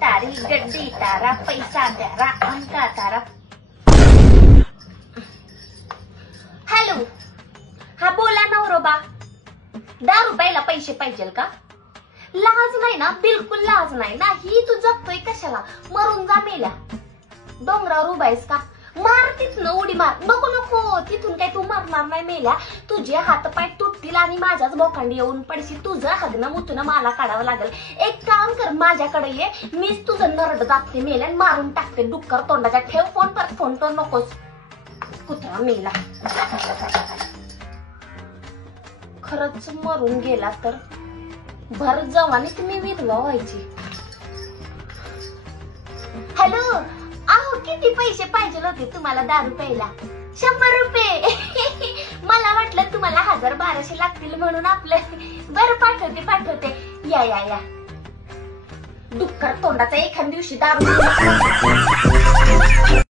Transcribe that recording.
तारी गड्डी तारा पैसा द्यारा अंका तारा. हॅलो, हा बोला नवरोबा. 10 रुपयाला पैसे पाहिजे का? लाज नाही ना? बिलकुल लाज नाही ना. ही तू जगतोय कशाला? मरून जा मेल्या. डोंगरावर उभा आहेस का? मार तिथनं उडी मार. नको नको, तिथून काय तू मारणार नाही मेल्या. तुझे हात पाय तुटतील आणि माझ्याच बोकांडी येऊन पडशील. तुझं हगणं मुतणं मला काढावं लागेल. एक काम कर, माझ्याकडे ये, मीच तुझं नरड दाबते मेल्या आणि मारून टाकते डुक्कर तोंडाच्या. ठेव फोन, परत फोन तो नकोस. कुत्रा मेला. खरंच मरून गेला तर भर जवानीत मी विधवा व्हायची. हॅलो, अहो किती पैसे पाहिजे होते तुम्हाला दारू प्यायला? 100 रुपये. मला वाटलं तुम्हाला 1000-1200 लागतील म्हणून आपलं. बरं पाठवते. या या या. डुक्कर तोंडाचा एखाद दिवशी दारू